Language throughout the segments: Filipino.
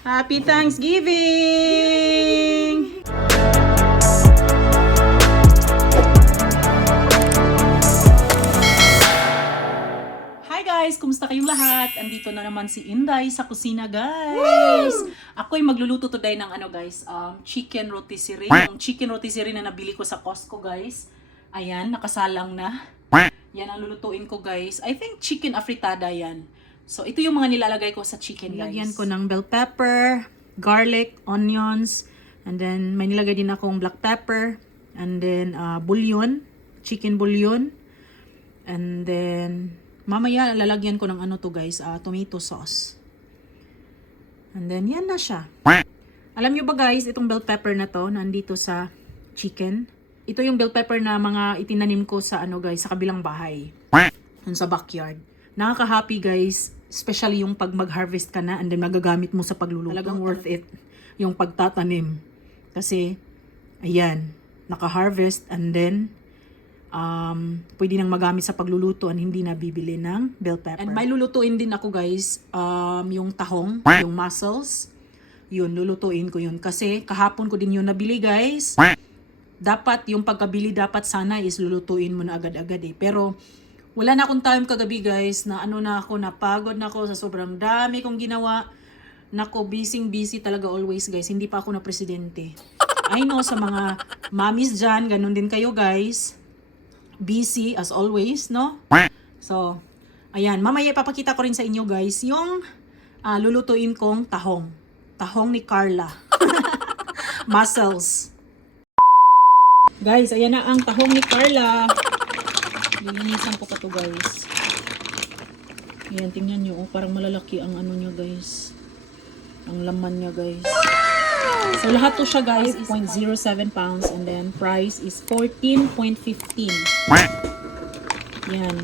Happy Thanksgiving! Hi guys! Kumusta kayong lahat? Andito na naman si Inday sa kusina guys! Ako'y magluluto today ng chicken rotisserie. Yung chicken rotisserie na nabili ko sa Costco guys. Ayan, nakasalang na. Yan ang lulutuin ko guys. I think chicken afritada yan. So, ito yung mga nilalagay ko sa chicken, guys. Nilagyan ko ng bell pepper, garlic, onions, and then may nilagay din akong black pepper, and then bouillon, chicken bouillon, and then mamaya lalagyan ko ng tomato sauce. And then yan na siya. Alam nyo ba guys, itong bell pepper na to, nandito sa chicken. Ito yung bell pepper na mga itinanim ko sa sa kabilang bahay. Sa backyard. Nakaka-happy guys. Especially yung pag mag-harvest ka na and then magagamit mo sa pagluluto. Talagang worth it yung pagtatanim. Kasi, ayan, naka-harvest and then, pwede nang magamit sa pagluluto and hindi na bibili ng bell pepper. And may lulutuin din ako guys, yung tahong, yung mussels. Yun, lulutuin ko yun. Kasi kahapon ko din yun nabili guys. Dapat, yung pagkabili dapat sana is lulutuin mo na agad-agad eh. Pero, wala na akong time kagabi guys na napagod na ako sa sobrang dami kong ginawa. Nako, busy talaga always guys. Hindi pa ako na presidente. I know sa mga mommies dyan, ganun din kayo guys. Busy as always, no? So, ayan. Mamaya papakita ko rin sa inyo guys yung lulutuin kong tahong. Tahong ni Carla. Mussels. Guys, ayan na ang tahong ni Carla. Lilinisan ko pa to guys. Ayan, tingnan nyo. Parang malalaki ang niya guys. Ang laman niya guys. So lahat to siya guys is 0.07 pounds and then price is 14.15. Yan.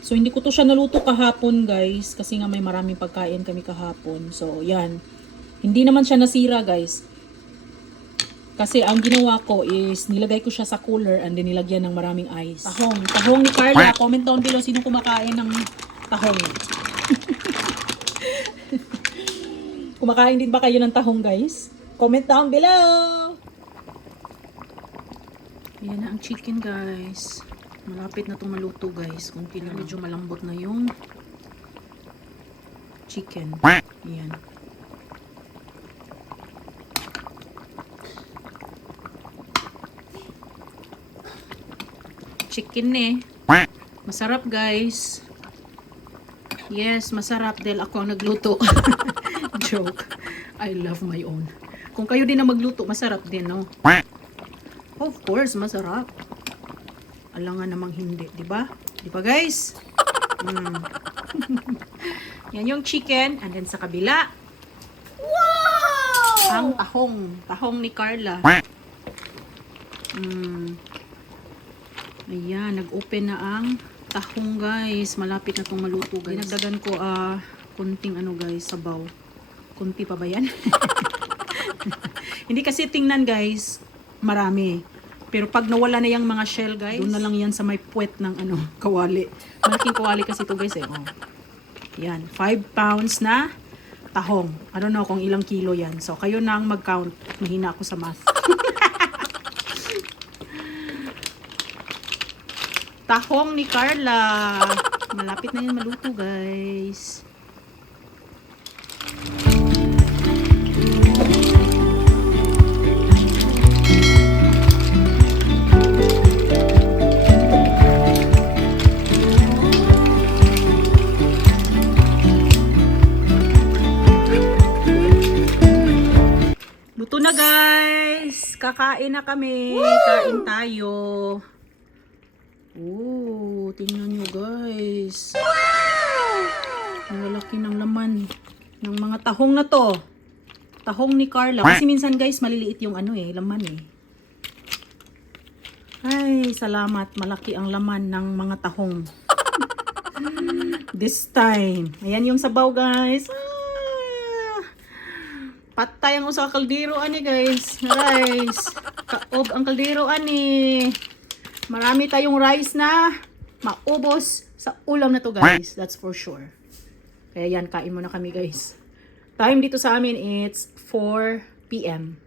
So hindi ko to siya naluto kahapon guys kasi nga may maraming pagkain kami kahapon. So yan. Hindi naman siya nasira guys. Kasi ang ginawa ko is nilagay ko siya sa cooler and then nilagyan ng maraming ice. Tahong. Tahong ni Carla. Comment down below sino kumakain ng tahong. Kumakain din ba kayo ng tahong guys? Comment down below. Yan na ang chicken guys. Malapit na itong maluto guys. Kunti na medyo malambot na yung chicken. Yan. Chicken masarap guys. Yes, masarap dahil ako ang nagluto. Joke. I love my own. Kung kayo din na magluto, masarap din, no? Of course, masarap. Alangan namang hindi, di ba? Di ba guys? Yan yung chicken and then sa kabila. Wow! Ang tahong. Tahong ni Carla. Ayan, nag-open na ang tahong guys. Malapit na itong maluto guys. Dinagdagan ko kunting guys, sabaw. Kunti pa ba yan? Hindi kasi tingnan guys, marami. Pero pag nawala na yung mga shell guys, doon na lang yan sa may puwet ng kawali. Malaking kawali kasi ito guys eh. Oh. Yan, 5 pounds na tahong. I don't know kung ilang kilo yan. So kayo na ang mag-count. Mahina ako sa math. Tahong ni Carla. Malapit na yan maluto, guys. Luto na, guys. Kakain na kami. Woo! Kain tayo. Oh, tingnan nyo guys. Wow! Ang lalaki ng laman ng mga tahong na to. Tahong ni Carla. Kasi minsan guys, maliliit yung laman eh. Ay, salamat. Malaki ang laman ng mga tahong. This time. Ayan yung sabaw guys. Patay ang usa ka kaldero ani guys. Rice. Kaob ang kaldero ani. Marami tayong rice na maubos sa ulam na to guys. That's for sure. Kaya yan, kain muna kami guys. Time dito sa amin, it's 4 p.m.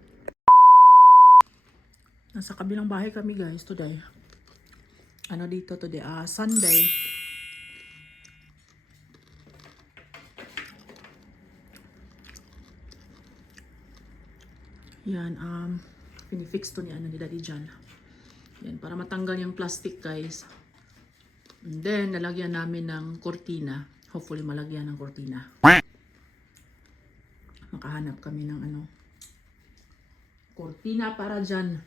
Nasa kabilang bahay kami guys today. Ano dito today? Sunday. Yan, pinifix to ni Daddy Jan. Yan, para matanggal yung plastic guys. And then, nalagyan namin ng kortina. Hopefully, malagyan ng kortina. Makahanap kami ng kortina para dyan.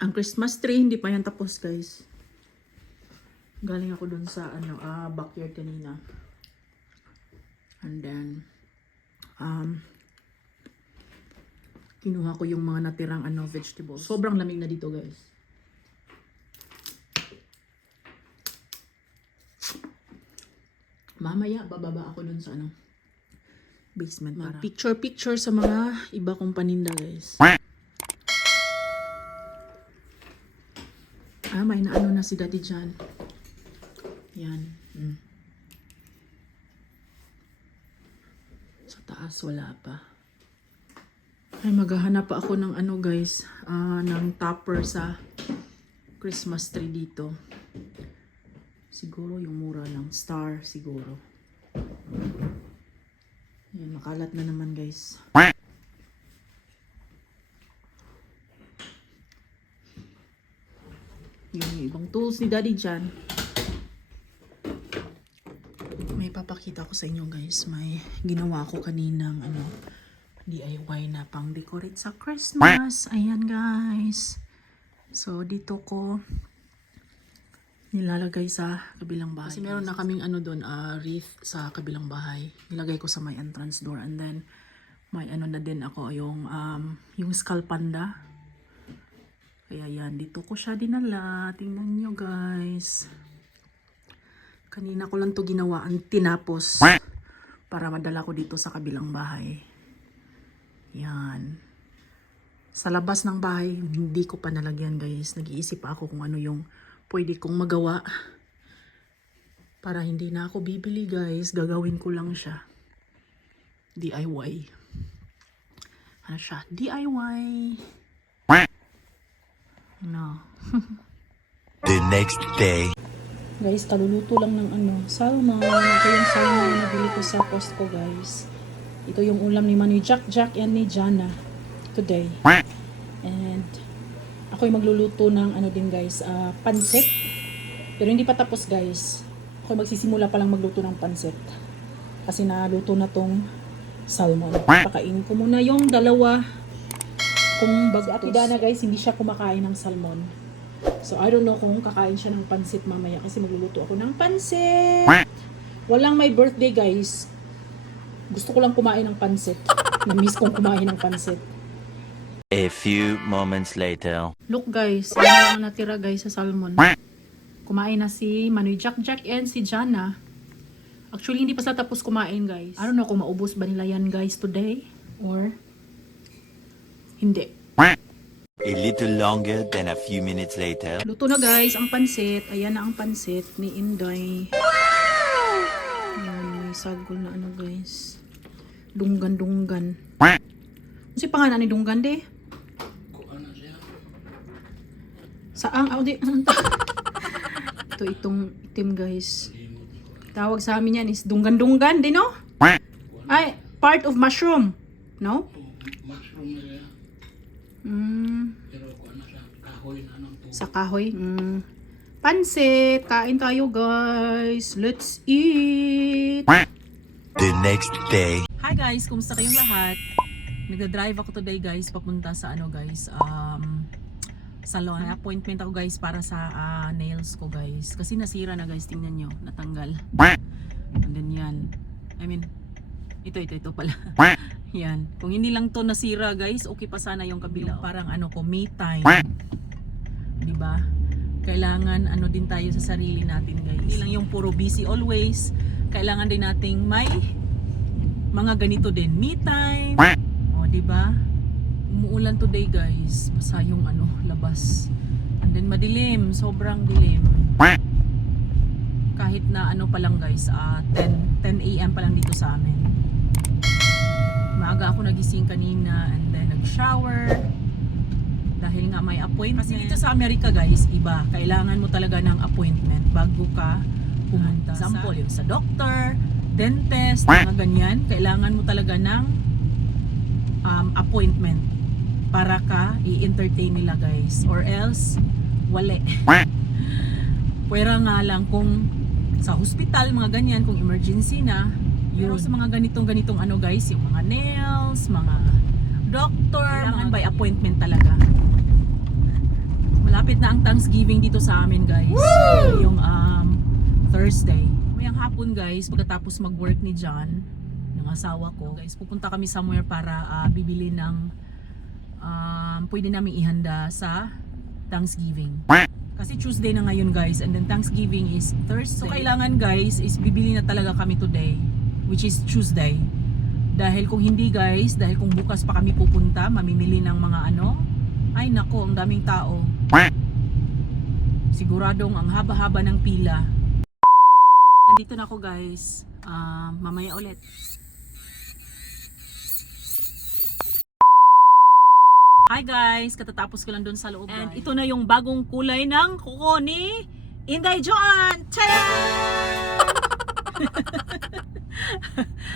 Ang Christmas tree, hindi pa yan tapos guys. Galing ako dun sa backyard kanina. And then, kinuha ko yung mga natirang vegetables. Sobrang lamig na dito guys. Mamaya bababa ako dun sa basement para picture sa mga iba kong paninda guys. May naano na si Daddy Jan. Yan. Sa taas wala pa. Ay, maghahanap pa ako ng guys, ng topper sa Christmas tree dito. Siguro yung mura lang, star siguro. Ayan, makalat na naman guys. Yung ibang tools ni Daddy Jan. May papakita ko sa inyo guys, may ginawa ko kaninang DIY na pang decorate sa Christmas. Ayan guys. So dito ko nilalagay sa kabilang bahay. Kasi meron na kaming doon, wreath sa kabilang bahay. Nilagay ko sa my entrance door. And then may na din ako yung skull panda. Kaya yan, dito ko siya dinala. Tingnan nyo guys. Kanina ko lang to ginawa, tinapos para madala ko dito sa kabilang bahay. Yan. Sa labas ng bahay, hindi ko pa nalagyan guys. Nag-iisip ako kung ano yung pwede kong magawa. Para hindi na ako bibili guys. Gagawin ko lang siya. DIY. Ano siya? DIY. No. The next day. Guys, kaluluto lang ng salmon. Ito yung salmon na nabili ko sa Costco guys. Ito yung ulam ni Manoy Jack and ni Jana today. And ako yung magluluto ng din guys, pansit. Pero hindi pa tapos guys. Ako magsisimula pa lang magluto ng pansit. Kasi naluto na tong salmon. Pakainin ko muna yung dalawa. Kung bago na guys, hindi siya kumakain ng salmon. So I don't know kung kakain siya ng pansit mamaya kasi magluluto ako ng pansit. Walang may birthday guys. Gusto ko lang kumain ng pansit. Na-miss kong kumain ng pansit. A few moments later. Look guys, yan lang natira guys sa salmon. Kumain na si Manoy Jack and si Jana. Actually, hindi pa sila tapos kumain guys. I don't know kung maubos ba nila yan guys today or hindi. A little longer than a few minutes later. Luto na guys ang pansit. Ayan na ang pansit ni Inday. Ayan, may sagol na guys. Dunggan. Kasi pangalan ni Dunggan de? Saang di? Ito itong itim guys. Tawag sa amin yan is dunggan di no? Ay, part of mushroom. No? Sa kahoy. Pansit. Kain tayo guys. Let's eat. The next day. Hi guys, kumusta kayong lahat? Nagda-drive ako today guys papunta sa salon. May appointment ako guys para sa nails ko guys. Kasi nasira na guys, tingnan nyo, natanggal. And then yan. I mean, ito pala. Yan. Kung hindi lang to nasira guys, okay pa sana yung kabila. Yung parang ko, me time. Diba? Kailangan din tayo sa sarili natin guys. Hindi lang yung puro busy always. Kailangan din nating may mga ganito din. Me time. O, diba? Umuulan today guys. Basa yung labas. And then madilim. Sobrang dilim. kahit na ano pa lang guys, 10 a.m. pa lang dito sa amin. Maaga ako nagising kanina and then nag-shower. Dahil nga may appointment. Kasi dito sa Amerika guys, iba. Kailangan mo talaga ng appointment bago ka pumunta. Example, yung sa doctor, dentist, mga ganyan. Kailangan mo talaga ng appointment para ka i-entertain nila guys. Or else, wala. Pwera nga lang kung sa hospital, mga ganyan, kung emergency na, pero sa mga ganitong ano guys, yung mga nails, mga doctor, kailangan by appointment talaga. Malapit na ang Thanksgiving dito sa amin guys. Yung Thursday. Mayang hapon guys, pagkatapos mag-work ni John, ng asawa ko, guys, pupunta kami somewhere para bibili ng pwede namin ihanda sa Thanksgiving. Kasi Tuesday na ngayon guys, and then Thanksgiving is Thursday. So kailangan guys, is bibili na talaga kami today, which is Tuesday. Dahil kung hindi guys, dahil kung bukas pa kami pupunta, mamimili ng mga ano, ay nako, ang daming tao. Siguradong ang haba-haba ng pila. Nandito na ako guys, mamaya ulit. Hi guys, katatapos ko lang doon sa loob. And ito na yung bagong kulay ng kuko ni Inday Joan. Tada!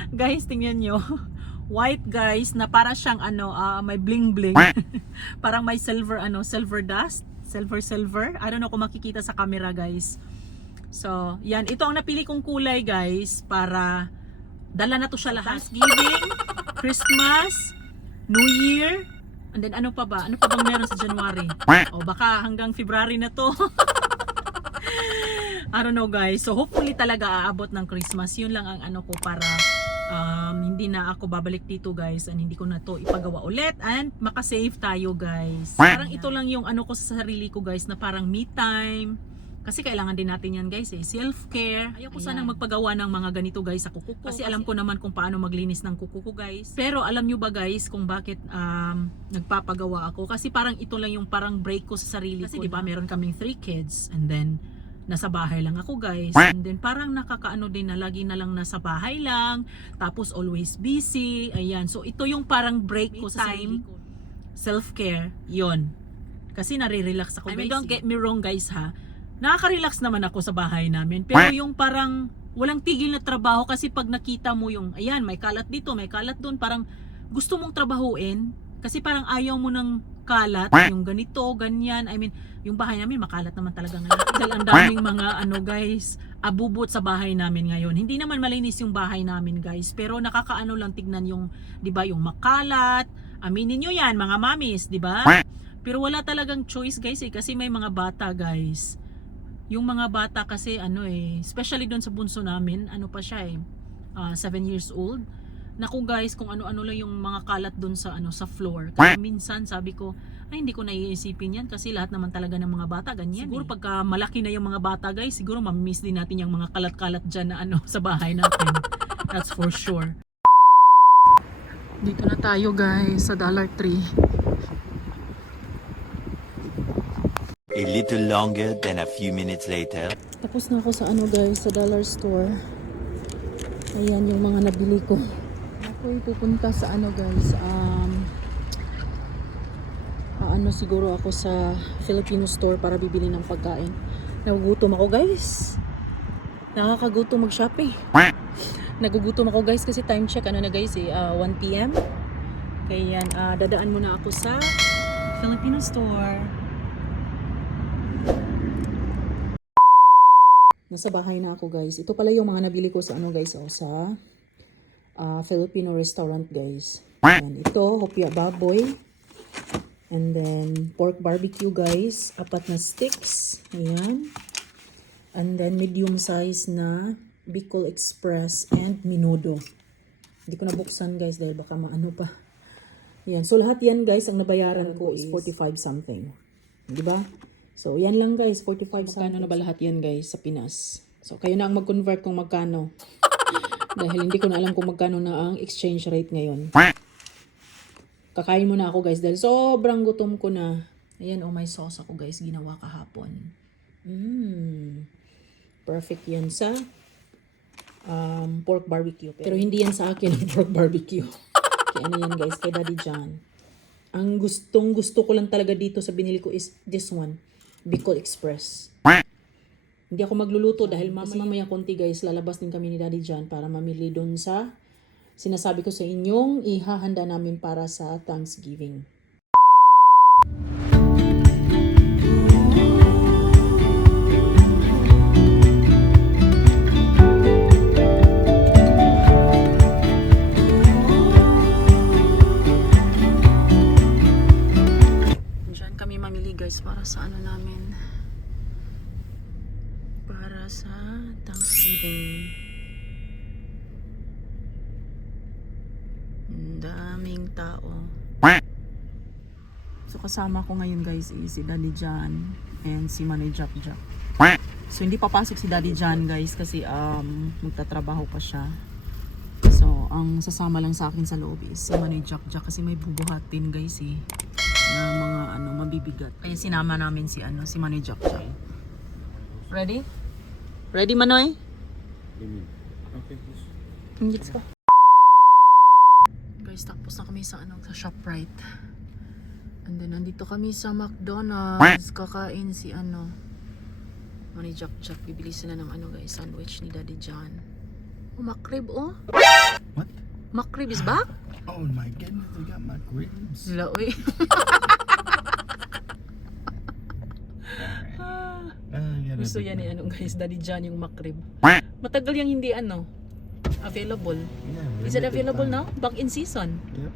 Guys, tingnan nyo. White guys, na para siyang ano, may bling bling. Parang may silver silver dust, silver. I don't know kung makikita sa camera guys. So, yan, ito ang napili kong kulay guys para dala na to siya lahat. Thanksgiving, Christmas, New Year, and then ano pa ba? Ano pa bang meron sa January? O baka hanggang February na to. I don't know guys. So hopefully talaga aabot ng Christmas. Yun lang ang ano ko para hindi na ako babalik dito guys, and hindi ko na to ipagawa ulit, and makasave tayo guys. Parang ito lang yung ano ko sa sarili ko guys, na parang me time. Kasi kailangan din natin yan guys, self-care. Ayaw ko sanang magpagawa ng mga ganito guys sa kuko ko. Kasi alam ko naman kung paano maglinis ng kuko ko guys. Pero alam nyo ba guys kung bakit nagpapagawa ako? Kasi parang ito lang yung parang break ko sa sarili ko. Kasi diba meron kaming 3 kids, and then nasa bahay lang ako guys. And then parang nakakaano din na lagi na lang nasa bahay lang. Tapos always busy. Ayan. So ito yung parang break ko sa sarili ko. Self-care. Yon. Kasi nare-relax ako guys. I mean, don't get me wrong guys ha. Nakaka-relax naman ako sa bahay namin. Pero yung parang walang tigil na trabaho, kasi pag nakita mo yung, ayan, may kalat dito, may kalat doon, parang gusto mong trabahuin. Kasi parang ayaw mo ng kalat, yung ganito, ganyan. I mean, yung bahay namin makalat naman talaga ngayon. Dahil ang daming mga ano guys, abubot sa bahay namin ngayon. Hindi naman malinis yung bahay namin guys, pero nakakaano lang tignan yung, 'di ba, yung makalat. Aminin niyo 'yan mga mamis, 'di ba? Pero wala talagang choice guys kasi may mga bata guys. Yung mga bata kasi especially doon sa bunso namin, ano pa siya 7 years old. Naku guys, kung ano-ano lang yung mga kalat doon sa sa floor. Kaya minsan sabi ko, ay hindi ko naiisipin yan kasi lahat naman talaga ng mga bata ganyan. Siguro pagka malaki na yung mga bata guys, siguro mamimiss din natin yung mga kalat-kalat dyan na sa bahay natin. That's for sure. Dito na tayo guys sa Dollar Tree. A little longer than a few minutes later. Tapos na ako sa guys, sa dollar store. Ayan yung mga nabili ko. Ako pupunta sa guys, siguro ako sa Filipino store para bibili ng pagkain. Nagugutom ako guys. Nakakagutom mag-shopping. Nagugutom ako guys kasi time check na guys 1 PM. Kaya yan, dadaan muna ako sa Filipino store. Nasa bahay na ako guys. Ito pala yung mga nabili ko sa guys, sa Filipino restaurant guys. Ayan, ito hopya baboy, and then pork barbecue guys, 4 na sticks. Ayan, and then medium size na Bicol Express and Minudo. Hindi ko nabuksan guys dahil baka maano pa. Ayan, so lahat yan guys, ang nabayaran ko is 45 something, di ba? So, yan lang guys, 45 something. Magkano na ba lahat yan guys sa Pinas? So, kayo na ang mag-convert kung magkano. Dahil hindi ko na alam kung magkano na ang exchange rate ngayon. Kakain muna ako guys dahil sobrang gutom ko na. Ayan, may sauce ako guys, ginawa kahapon. Perfect yan sa pork barbecue. Pero hindi yan sa akin, pork barbecue. Kaya ano yan guys, kay Daddy John. Ang gusto ko lang talaga dito sa binili ko is this one, Bicol Express. Hindi ako magluluto dahil mamaya konti guys, lalabas din kami ni Daddy John para mamili doon sa sinasabi ko sa inyong ihahanda namin para sa Thanksgiving. Diyan kami mamili guys para sa ano namin. Para sa Thanksgiving. Ang daming tao. So kasama ko ngayon guys is si Daddy John and si Manay Jack Jack. So hindi papasok si Daddy John guys kasi magtatrabaho pa siya. So ang sasama lang sa akin sa loob is si Manay Jack Jack kasi may bubuhatin guys na mga mabibigat. Kaya sinama namin si si Manay Jack Jack. Ready? Ready Manoy? Okay, please. Let's go. Guys, tapos na kami sa sa ShopRite. And then nandito kami sa McDonald's. Kakain si Manay Jack Jack. Bibili sila ng guys, sandwich ni Daddy John. Oh, McRib oh. What? McRib is back? Oh my goodness, I got my ribs. Laoy. Gusto yan ni guys, Daddy John yung McRib. Matagal yung hindi available. Yeah, Is it limited available time. now? Back in season? Yep.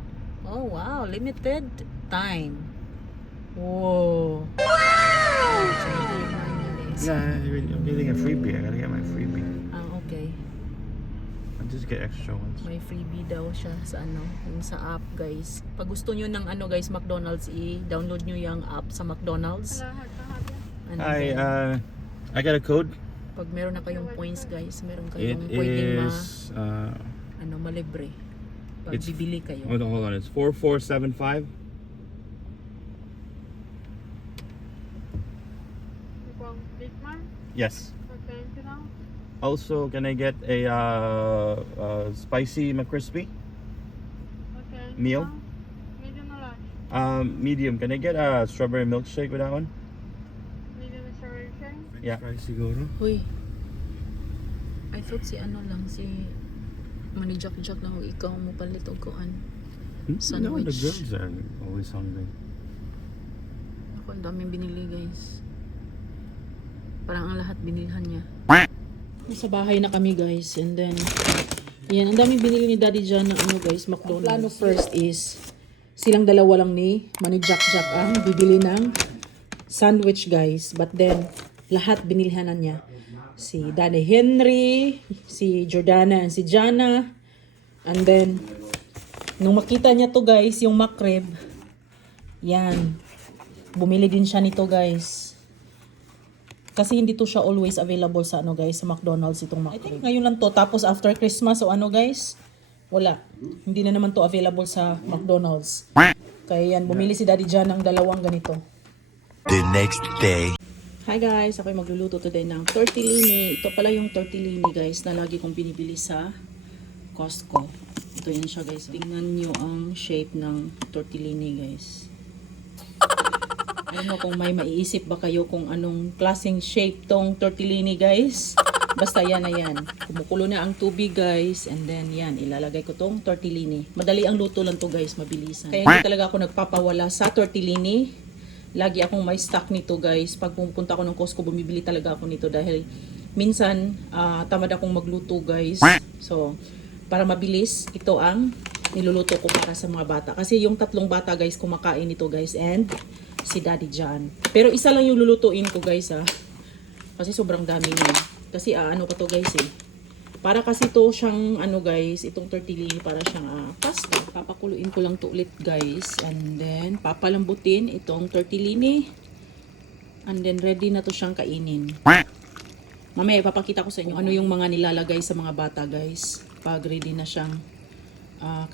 Oh wow, limited time. Whoa. Yeah, I'm getting a freebie. I gotta get my freebie. Ah, okay. I'll just get extra ones. May freebie daw siya sa yung sa app, guys. Pag gusto niyo ng guys, McDonald's, i-download niyo yung app sa McDonald's. And Hi, then, I got a code. pag meron na kayong points, guys, meron It kayong pwedeng is malibre. Pag It's- bibili kayo. hold on. It's 4475. From Bigman, Yes. for 20 now. Also, can I get a spicy McCrispy? Okay. Meal? Medium or large? Medium. Can I get a strawberry milkshake with that one? Medium reservation. Yeah. Fries siguro. Huy. I thought si si Manay Jack Jack lang ikaw mo palit og kuan. No, the Sandwich. girls are always hungry. Ako ang daming binili guys. Parang ang lahat binilhan niya. Sa bahay na kami guys and then yan, ang daming binili ni Daddy John ng guys, McDonald's. Ang plano first is silang dalawa lang ni Manay Jack Jack ang bibili ng sandwich guys. But then lahat binilhan na niya. Si Daddy Henry, si Jordana and si Jana. And then nung makita niya to guys, yung McRib, yan. Bumili din siya nito guys. Kasi hindi to siya always available sa guys, sa McDonald's itong McRib. I think ngayon lang to. Tapos after Christmas o guys, wala. Hindi na naman to available sa McDonald's. Kaya yan, bumili si Daddy John ng dalawang ganito. The next day. Hi guys, ako'y magluluto today ng tortellini. Ito pala yung tortellini guys na lagi kong binibili sa Costco. Ito yan siya guys. Tingnan nyo ang shape ng tortellini guys. I don't know kung may maiisip ba kayo kung anong klaseng shape tong tortellini guys. Basta yan na yan. Kumukulo na ang tubig guys. And then yan, ilalagay ko tong tortellini. Madali ang luto lang to guys, mabilisan. Kaya hindi talaga ako nagpapawala sa tortellini. Lagi akong may stock nito guys. Pag pupunta ako ng Costco, bumibili talaga ako nito dahil minsan tamad akong magluto guys. So, para mabilis, ito ang niluluto ko para sa mga bata. Kasi yung 3 bata guys, kumakain nito guys and si Daddy John. Pero isa lang yung lulutuin ko guys Kasi sobrang dami niya. Kasi ano pa to guys Para kasi to siyang guys, itong tortellini para siyang pasta. Papakuluin ko lang to ulit guys. And then papalambutin itong tortellini. And then ready na to siyang kainin. Mamaya ipapakita ko sa inyo ano yung mga nilalagay sa mga bata guys. Pag ready na siyang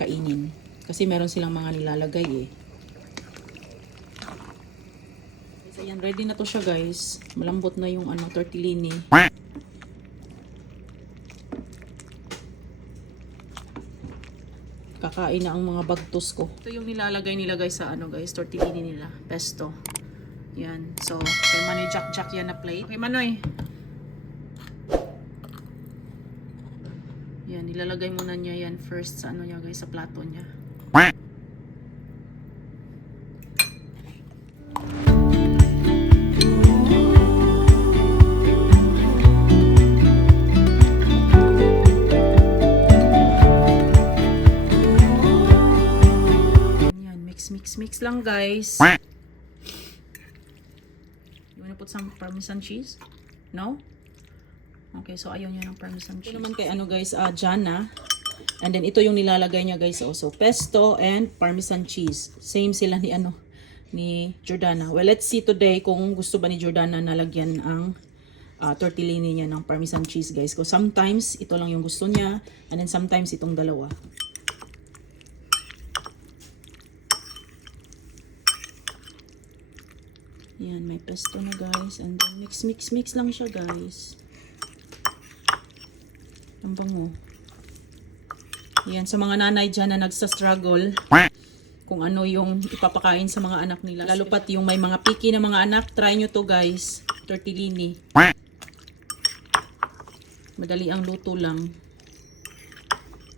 kainin. Kasi meron silang mga nilalagay So, ayan, ready na to siya guys. Malambot na yung tortellini. kakain na ang mga bagtos ko. Ito yung nilalagay nila guys sa ano guys, tortellini nila, pesto. Yan. So, kay Manoy Jack yan na plate. Okay, Manoy. Yan, nilalagay muna niya yan first sa ano niya guys, sa plato niya. Yan, mix lang guys. You wanna put some Parmesan cheese? No? Okay, so ayaw niya ng Parmesan cheese. Ito naman kay ano guys, Jana. And then ito yung nilalagay niya guys also. Pesto and Parmesan cheese. Same sila ni ano, ni Jordana. Well, let's see today kung gusto ba ni Jordana na lagyan ang tortellini niya ng Parmesan cheese guys. Because sometimes ito lang yung gusto niya. And then sometimes itong dalawa. Yan, may pesto na guys. And then mix lang siya guys. Ang bango. Yan, sa mga nanay dyan na nagsa-struggle kung ano yung ipapakain sa mga anak nila. Lalo pat yung may mga picky na mga anak, try nyo to guys. Tortellini. Madali ang luto lang.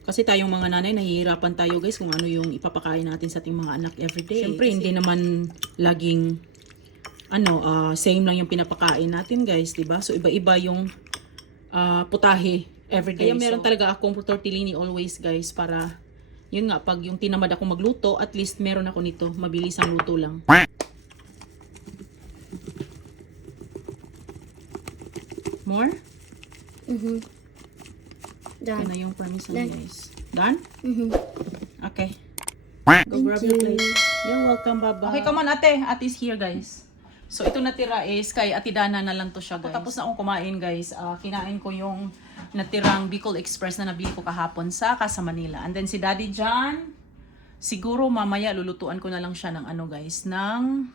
Kasi tayong mga nanay, nahihirapan tayo guys kung ano yung ipapakain natin sa ating mga anak everyday. Siyempre, hindi naman laging same lang yung pinapakain natin guys, diba? So, iba-iba yung putahe everyday. Kaya meron talaga akong tortellini always guys para, yun nga, pag yung tinamad ako magluto, at least meron ako nito. Mabilis ang luto lang. More? Done. Yan na yung parmesan Done. guys. Done? Okay. Go Thank grab your you. plate. You're welcome, Baba. Okay, come on, ate. Ate is here, guys. So, ito natira is kay Ate Dana na lang to siya, guys. Tapos na akong kumain, guys. Kinain ko yung natirang Bicol Express na nabili ko kahapon sa Casa Manila. And then si Daddy John, siguro mamaya lulutuan ko na lang siya ng ano, guys, ng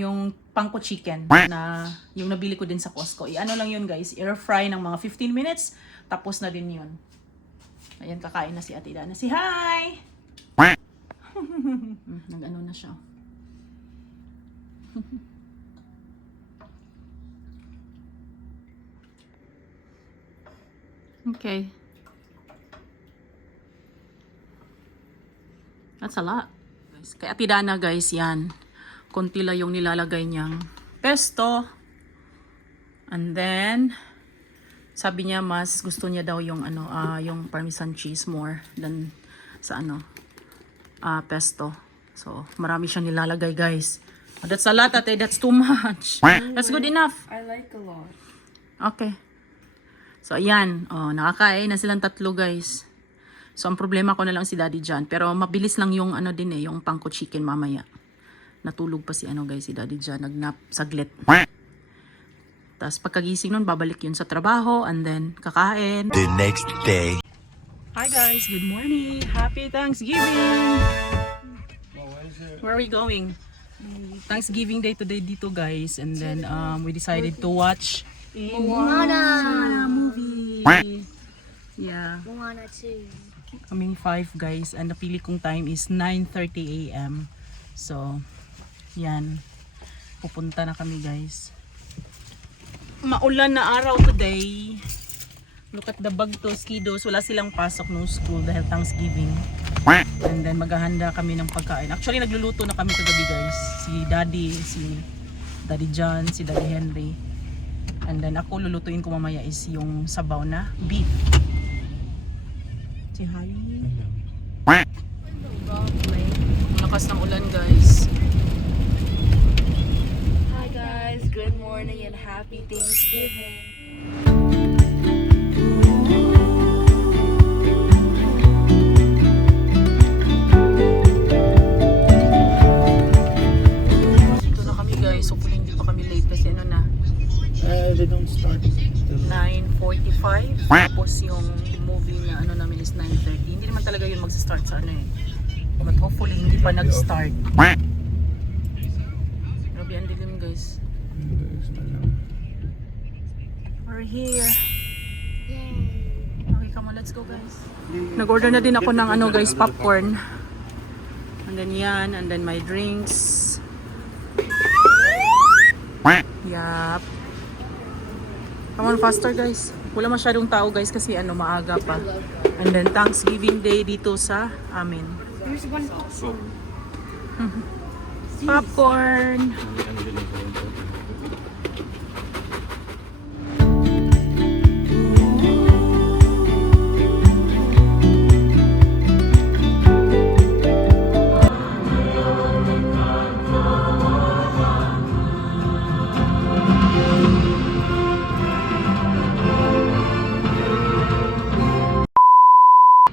yung pangko chicken na yung nabili ko din sa Costco. Ano lang yun, guys. Air fry ng mga 15 minutes. Tapos na din yun. Ayan, kakain na si Ate Dana. Si hi! Nag-ano na siya. Okay. That's a lot. Kay Ate Dana guys, yan. Konti lang yung nilalagay niyang pesto. And then, sabi niya mas gusto niya daw yung yung Parmesan cheese more than sa pesto. So, marami siyang nilalagay guys. Oh, that's a lot, ate. That's too much. That's good enough. I like a lot. Okay. So, ayan. Oh, nakakain na silang tatlo, guys. So, ang problema ko na lang si Daddy John. Pero, mabilis lang yung yung pangko chicken mamaya. Natulog pa si guys, si Daddy John. Nagnap saglit. Tapos, pagkagising nun, babalik yun sa trabaho. And then, kakain. The next day. Hi, guys. Good morning. Happy Thanksgiving. Where are we going? Thanksgiving Day today dito, guys. And then, we decided to watch Moana. movie. Yeah. Moana 2. Kaming 5 guys. And napili kong time is 9:30 AM. So, yan. Pupunta na kami guys. Maulan na araw today. Look at the bagtos, kiddos. Wala silang pasok ng school dahil Thanksgiving. And then maghahanda kami ng pagkain. Actually, nagluluto na kami kagabi guys. Si Daddy John, si Daddy Henry. And then ako lulutuin ko mamaya is yung sabaw na beef. Si hi. Lakas ng ulan guys. Hi guys, good morning and happy Thanksgiving. Dito na kami guys. Hopefully hindi pa kami late kasi They don't start till 9:45. Tapos yung movie na namin is 9:30. Hindi naman talaga yun magsa-start sa But hopefully hindi pa nag-start. Grabe ang dilim guys. We're here. Yay. Okay, come on, let's go guys. Nag-order na din ako ng ano guys, popcorn. And then yan, and then my drinks. Yup. Come on, faster guys. Wala masyadong tao guys kasi ano, maaga pa. And then Thanksgiving Day dito sa amin. There's one popcorn. Popcorn!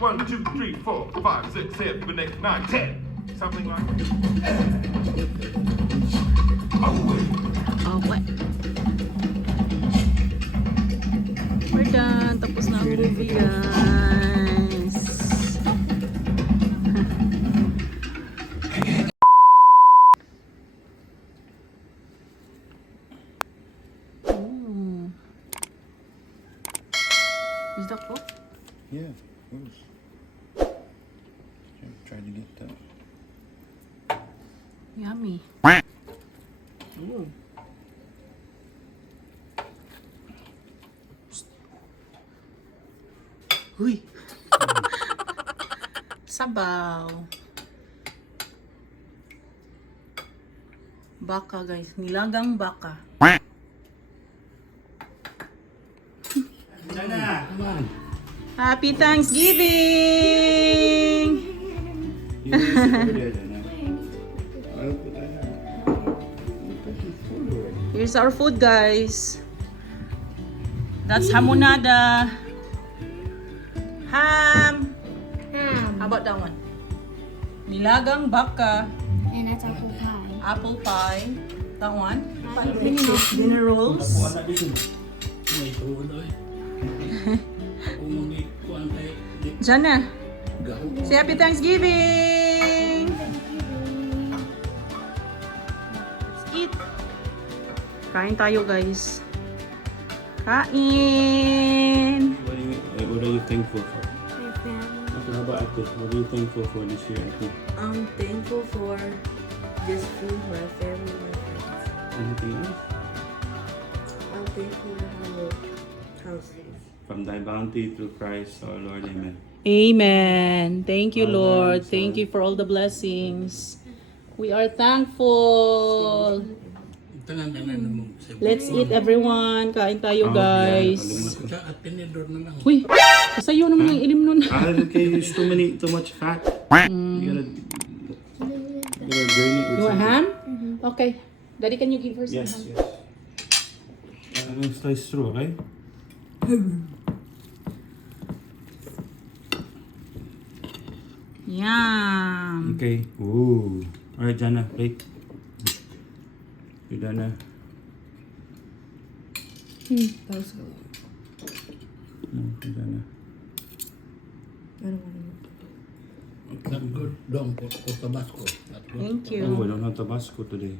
One, two, three, four, five, six, seven, eight, nine, 10. Something like that. Oh, wait. Oh, what? We're done. Tapos na ang movie, guys. Ooh. Is that cool? Yeah, of course. Try to get that. Yummy. Ooh. Huy. Sabaw. Baka guys, nilagang baka. Happy Thanksgiving! Here's our food, guys. That's hamonada. Ham. How about that one? Nilagang baka. And that's apple pie. Apple pie. That one. Dinner rolls. Diyan na. Say Happy Thanksgiving! Let's eat. Kain tayo, guys. Kain! What are you thankful for? My family. Okay, how about Ate? What are you thankful for this year, Ate? I'm thankful for this food, my family, my friends. Anything else? I'm thankful to have a house. From thy bounty through Christ our Lord, amen. Amen. Thank you, Amen. Lord. Thank you for all the blessings. We are thankful. Let's eat, everyone. Kain tayo, guys. Uy, kasayo naman ang ilim nun. Okay, it's too much fat. You gotta drain it with You want something. ham? Okay. Daddy, can you give her some Yes, ham? yes. I'm gonna slice through, okay? Yum. Okay. Ooh. Alright, Jana, plate. You're done na. That's good. No, you're done na. I don't want to. That's good. Don't put Tabasco. That's good. Thank Oh, you. we don't have Tabasco today.